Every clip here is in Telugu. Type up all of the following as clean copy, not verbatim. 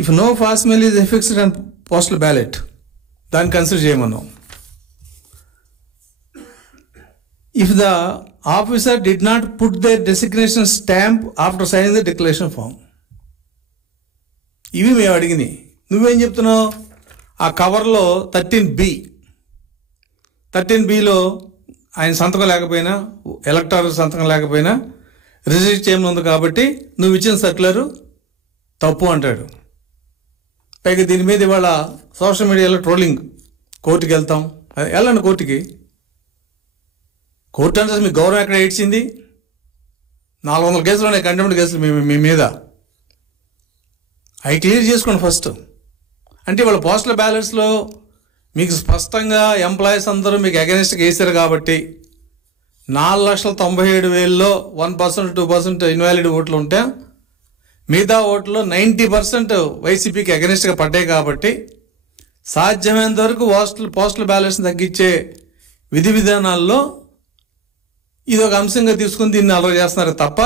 If no fast mail is affixed and postal ballot, దాన్ని కన్సిడర్ చేయమన్నాం. If the officer did not put the designation stamp after signing the declaration form. ఇవి మేము అడిగినాయి. నువ్వేం చెప్తున్నావు? ఆ కవర్లో 13Bలో ఆయన సంతకం లేకపోయినా, ఎలక్టర్ సంతకం లేకపోయినా రిజెక్ట్ చేయమనుంది కాబట్టి నువ్వు ఇచ్చిన సర్క్యులర్ తప్పు అంటాడు. పైగా దీని మీద ఇవాళ సోషల్ మీడియాలో ట్రోలింగ్. కోర్టుకి వెళ్తాం, వెళ్ళండి కోర్టుకి. కోర్టు అంటే మీ గౌరవం ఎక్కడ ఏడ్చింది? 400 కేసులు ఉన్నాయి, కంటెంప్ట్ కేసులు మీ మీద. అవి క్లియర్ చేసుకోండి ఫస్ట్. అంటే వాళ్ళ పోస్టల్ బ్యాలెట్స్లో మీకు స్పష్టంగా ఎంప్లాయీస్ అందరూ మీకు అగెనిస్ట్గా వేసారు కాబట్టి 4,97,000లో 1%, 2% ఇన్వాలిడ్ ఓట్లు ఉంటే మిగతా ఓట్లో 90% వైసీపీకి అగెనిస్ట్గా పడ్డాయి కాబట్టి సాధ్యమైనంత వరకు పోస్టల్ బ్యాలెట్స్ని తగ్గించే విధి విధానాల్లో ఇది ఒక అంశంగా తీసుకుని దీన్ని అలవాటు చేస్తున్నారు తప్ప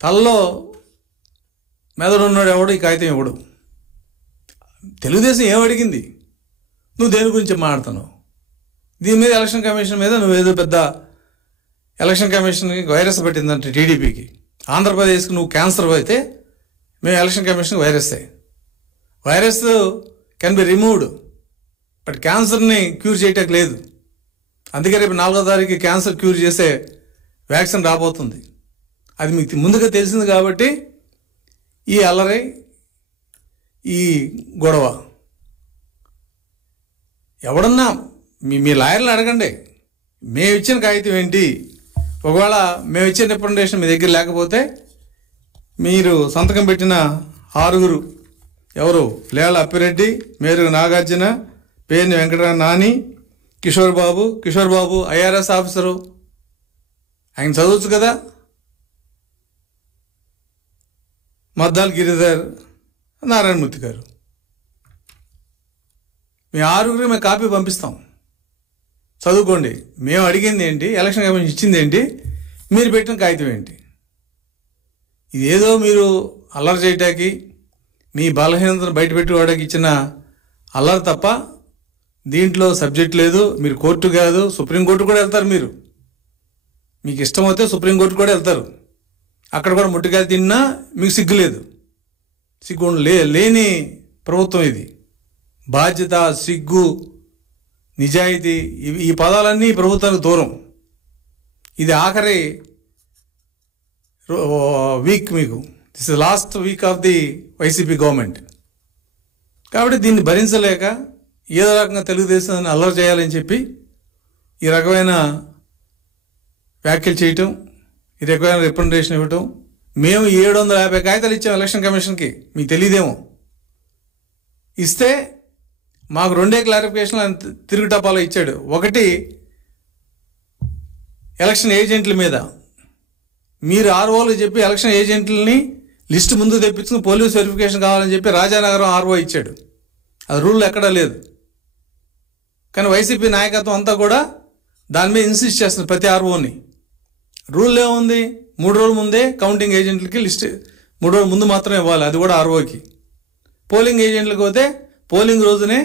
తల్లో మెదడున్నాడు ఎవడు ఈ కాగితం ఇవ్వడు. తెలుగుదేశం ఏమడిగింది? నువ్వు దేని గురించి మాట్లాడుతున్నావు? దీని మీద ఎలక్షన్ కమిషన్ మీద నువ్వేదో పెద్ద ఎలక్షన్ కమిషన్కి వైరస్ పెట్టిందంటే టీడీపీకి. ఆంధ్రప్రదేశ్కి నువ్వు క్యాన్సర్ అయితే మేము ఎలక్షన్ కమిషన్కి virus can be removed, but క్యాన్సర్ని క్యూర్ చేయటం లేదు. అందుకే రేపు 4వ తారీఖు క్యాన్సర్ క్యూర్ చేసే వ్యాక్సిన్ రాబోతుంది. అది మీకు ముందుగా తెలిసింది కాబట్టి ఈ అల్లరి, ఈ గొడవ. ఎవడన్నా మీ లాయర్లు అడగండి, మేము ఇచ్చిన కాగితం ఏంటి? ఒకవేళ మేము ఇచ్చిన రిప్రజెంటేషన్ మీ దగ్గర లేకపోతే మీరు సంతకం పెట్టిన 6 ఎవరు? లేళ్ల అప్పిరెడ్డి, మేరుగు నాగార్జున, పేర్ని వెంకటరామ నాని, కిషోర్ బాబు ఐఆర్ఎస్ ఆఫీసరు, ఆయన చదవచ్చు కదా. మద్దాల్ గిరిధర్, నారాయణమూర్తి గారు. మీ 6 మేము కాపీ పంపిస్తాం, చదువుకోండి. మేము అడిగింది ఏంటి, ఎలక్షన్ కమిషన్ ఇచ్చింది ఏంటి, మీరు పెట్టిన కాగితం ఏంటి? ఇదేదో మీరు అల్లరి చేయటానికి, మీ బలహీనతను బయటపెట్టుకోవడానికి ఇచ్చిన అల్లరి తప్ప దీంట్లో సబ్జెక్ట్ లేదు. మీరు కోర్టు కాదు, సుప్రీంకోర్టు కూడా వెళ్తారు. మీకు ఇష్టమైతే సుప్రీంకోర్టు కూడా వెళ్తారు. అక్కడ కూడా ముట్టికాయలు తిన్నా మీకు సిగ్గు లేదు. సిగ్గు లేని ప్రభుత్వం ఇది. బాధ్యత, సిగ్గు, నిజాయితీ, ఈ పదాలన్నీ ప్రభుత్వానికి దూరం. ఇది ఆఖరి వీక్ మీకు. This is last week off the YCP government. కాబట్టి దీన్ని భరించలేక ఏదో రకంగా తెలుగుదేశాన్ని అల్లరి చేయాలని చెప్పి ఈ రకమైన వ్యాఖ్యలు చేయటం, ఈ రకమైన రిప్రజెంటేషన్ ఇవ్వటం. మేము 750 కాగితాలు ఇచ్చాం ఎలక్షన్ కమిషన్కి, మీకు తెలియదేమో. ఇస్తే మాకు 2 క్లారిఫికేషన్లు తిరుగు టపాలో ఇచ్చాడు. ఒకటి ఎలక్షన్ ఏజెంట్ల మీద. మీరు ఆర్ఓలు చెప్పి ఎలక్షన్ ఏజెంట్లని లిస్టు ముందు తెప్పించుకుని పోలీస్ వెరిఫికేషన్ కావాలని చెప్పి రాజానగరం ఆర్ఓ ఇచ్చాడు. అది రూల్ ఎక్కడా లేదు. కానీ వైసీపీ నాయకత్వం అంతా కూడా దాని మీద ఇన్సిస్ట్ చేస్తుంది ప్రతి ఆర్ఓని. రూల్ ఏముంది? 3 రోజుల ముందే కౌంటింగ్ ఏజెంట్లకి లిస్ట్ 3 రోజుల ముందు మాత్రమే ఇవ్వాలి, అది కూడా ఆర్ఓకి. పోలింగ్ ఏజెంట్లకు పోతే పోలింగ్ రోజునే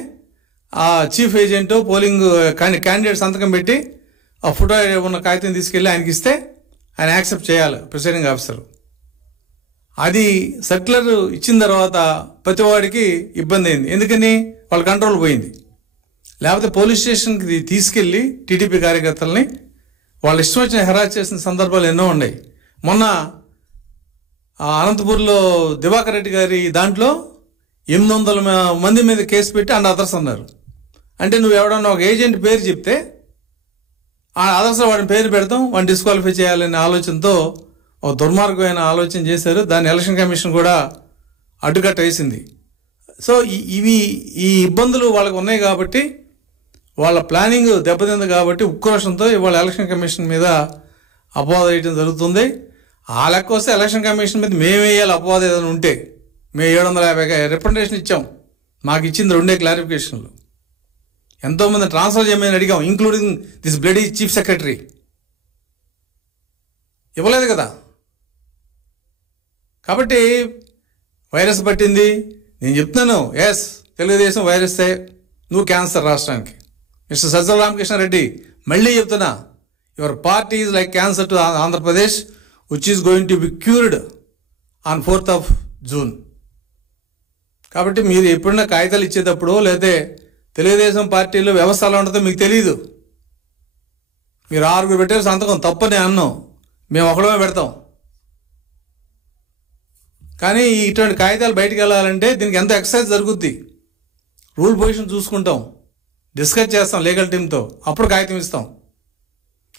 ఆ చీఫ్ ఏజెంట్ పోలింగ్ క్యాండిడేట్ సంతకం పెట్టి ఆ ఫోటో ఉన్న కాగితం తీసుకెళ్ళి ఆయనకి ఇస్తే ఆయన యాక్సెప్ట్ చేయాలి ప్రిసైడింగ్ ఆఫీసర్. అది సర్క్యులర్ ఇచ్చిన తర్వాత ప్రతి వాడికి ఇబ్బంది అయింది. ఎందుకని? వాళ్ళ కంట్రోల్ పోయింది. లేకపోతే పోలీస్ స్టేషన్కి తీసుకెళ్ళి టీడీపీ కార్యకర్తలని వాళ్ళు ఇష్టం వచ్చిన హెరాస్ చేసిన సందర్భాలు ఎన్నో ఉన్నాయి. మొన్న అనంతపూర్లో దివాకర్ రెడ్డి గారి దాంట్లో 800 మంది మీద కేసు పెట్టి అండ్ అదర్స్ అన్నారు. అంటే నువ్వు ఎవడన్నా ఒక ఏజెంట్ పేరు చెప్తే ఆ అదర్స్ వాడిని పేరు పెడతాం, వాడిని డిస్క్వాలిఫై చేయాలనే ఆలోచనతో ఒక దుర్మార్గమైన ఆలోచన చేశారు. దాన్ని ఎలక్షన్ కమిషన్ కూడా అడ్డుకట్ట వేసింది. సో ఈ ఇబ్బందులు వాళ్ళకు ఉన్నాయి కాబట్టి, వాళ్ళ ప్లానింగ్ దెబ్బతింది కాబట్టి ఉక్రోషంతో ఇవాళ ఎలక్షన్ కమిషన్ మీద అపవాదం వేయడం జరుగుతుంది. ఆ లెక్క వస్తే ఎలక్షన్ కమిషన్ మీద మేము వేయాలి అపవాదం ఏదైనా ఉంటే. మేము 750 రిప్రజెంటేషన్ ఇచ్చాం, మాకు ఇచ్చింది 2 క్లారిఫికేషన్లు. ఎంతోమంది ట్రాన్స్ఫర్ చేయమని అడిగాం, including this bloody chief secretary. ఇవ్వలేదు కదా. కాబట్టి వైరస్ పట్టింది, నేను చెప్తున్నాను, ఎస్ తెలుగుదేశం వైరస్తే, నువ్వు క్యాన్సర్ రాష్ట్రానికి. మిస్టర్ సజ్జల రామకృష్ణారెడ్డి, మళ్ళీ చెప్తున్నా, your party is like cancer to Andhra Pradesh which is going to be cured on 4th June. కాబట్టి మీరు ఎప్పుడన్నా కాగితాలు ఇచ్చేటప్పుడు లేదా తెలుగుదేశం పార్టీలో వ్యవస్థ ఎలా ఉంటుందో మీకు తెలియదు. మీరు 6 పెట్టారు సంతకం, తప్పని అన్నాం, మేము ఒకడమే పెడతాం. కానీ ఇటువంటి కాగితాలు బయటకు వెళ్ళాలంటే దీనికి ఎంత ఎక్సర్సైజ్ జరుగుద్ది. రూల్ పొజిషన్ చూసుకుంటాం, డిస్కస్ చేస్తాం లీగల్ టీంతో, అప్పుడు కాగితం ఇస్తాం.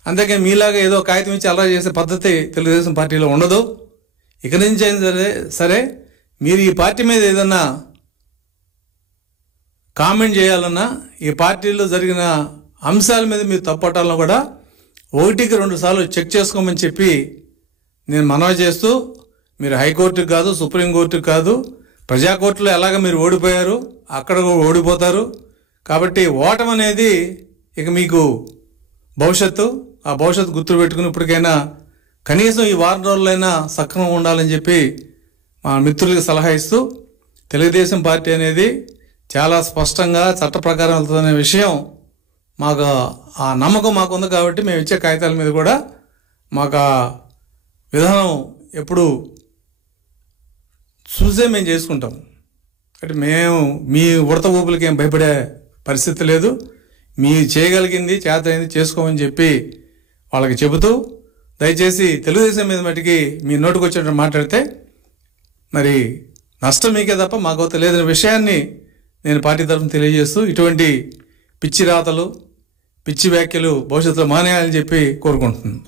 అంతేకాని మీలాగా ఏదో కాగితం ఇచ్చి అలా చేసే పద్ధతి తెలుగుదేశం పార్టీలో ఉండదు. ఇక నుంచి అయినా సరే మీరు ఈ పార్టీ మీద ఏదన్నా కామెంట్ చేయాలన్నా, ఈ పార్టీలో జరిగిన అంశాల మీద మీరు తప్పటాలను కూడా 1కి 2 సార్లు చెక్ చేసుకోమని చెప్పి నేను మనవి చేస్తూ, మీరు హైకోర్టుకు కాదు, సుప్రీంకోర్టుకు కాదు, ప్రజాకోర్టులో ఎలాగ మీరు ఓడిపోయారు, అక్కడ ఓడిపోతారు. కాబట్టి ఓటమి అనేది ఇక మీకు భవిష్యత్తు, ఆ భవిష్యత్తు గుర్తు పెట్టుకుని ఇప్పటికైనా కనీసం ఈ వారం రోజులైనా సక్రమంగా ఉండాలని చెప్పి మా మిత్రులకు సలహా ఇస్తూ, తెలుగుదేశం పార్టీ అనేది చాలా స్పష్టంగా చట్ట ప్రకారం వెళ్తుందనే విషయం మాకు ఆ నమ్మకం మాకు ఉంది. కాబట్టి మేము ఇచ్చే కాగితాల మీద కూడా మాకు ఆ విధానం ఎప్పుడు చూసే మేము చేసుకుంటాం. అంటే మేము మీ ఉడత ఊపులకి ఏం భయపడే పరిస్థితి లేదు. మీరు చేయగలిగింది, చేతైంది చేసుకోమని చెప్పి వాళ్ళకి చెబుతూ, దయచేసి తెలుగుదేశం మీద మటుకి మీ నోటికి వచ్చినట్టు మాట్లాడితే మరి నష్టం మీకే తప్ప మాకు తెలియదనే విషయాన్ని నేను పార్టీ తరఫున తెలియజేస్తూ, ఇటువంటి పిచ్చి రాతలు, పిచ్చి వ్యాఖ్యలు భవిష్యత్తులో మానేయాలని చెప్పి కోరుకుంటున్నాను.